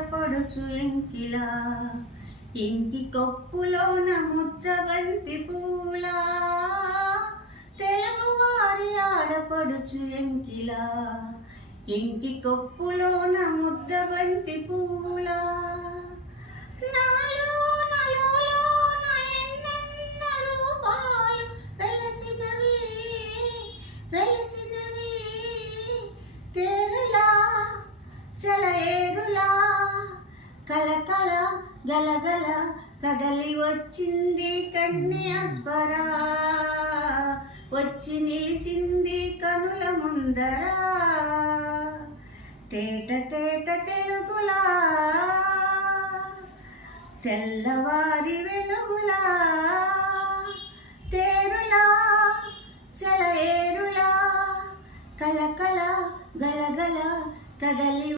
ఆడపడుచు ఎంకిలా, ఇంకి కొప్పులోన ముద్దబంతి పూలా, తెలుగువారి ఆడపడుచు ఎంకిలా, ఇంకి కొప్పులోన ముద్దబంతి పూలా. వెలసినవి తేరులా సెలయేరులా, కలకల గలగల కదలి వచ్చింది కన్యాస్పరా, వచ్చి నిలిసింది కనుల ముందరా. తేట తేట తెలుగులా, తెల్లవారి వెలుగులా, తేరులా సెలయేరులా, కలకల గలగల కదలి